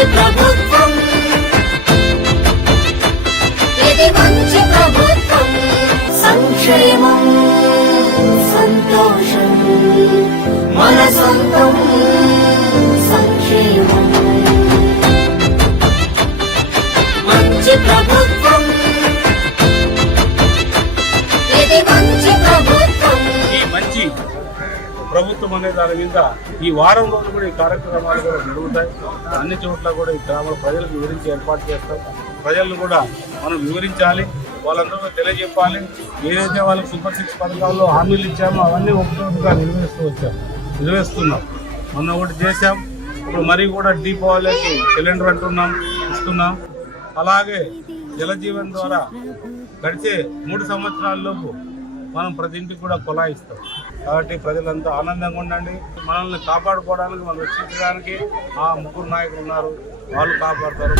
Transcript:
మంచి ప్రభుత్వం. ఇది మంచి ప్రభుత్వం. సంక్షేమం సంతోషం మన సొంతం. ప్రభుత్వం అనే దాని మీద ఈ వారం రోజులు కూడా ఈ కార్యక్రమాలు కూడా జరుగుతాయి. అన్ని చోట్ల కూడా ఈ గ్రామ ప్రజలకు వివరించి ఏర్పాటు చేస్తాం ప్రజలను కూడా మనం వివరించాలి. వాళ్ళందరూ తెలియజెప్పాలి. ఏదైతే వాళ్ళకి సూపర్ సిక్స్ పథకాల్లో హామీలు ఇచ్చామో అవన్నీ ఒకటొకటిగా నిర్వహిస్తూ వచ్చాం. నిర్వహిస్తున్నాం మొన్న ఒకటి చేశాం. ఇప్పుడు మరీ కూడా దీపావళికి సిలిండర్ అంటున్నాం ఇస్తున్నాం. అలాగే జలజీవన్ ద్వారా గడిచే మూడు సంవత్సరాల్లోపు మనం ప్రతి ఇంటికి కూడా కొలాయిస్తాం కాబట్టి ప్రజలంతా ఆనందంగా ఉండండి. మనల్ని కాపాడుకోవడానికి మనం రక్షించడానికి ఆ ముగ్గురు నాయకులు ఉన్నారు. వాళ్ళు కాపాడతారు.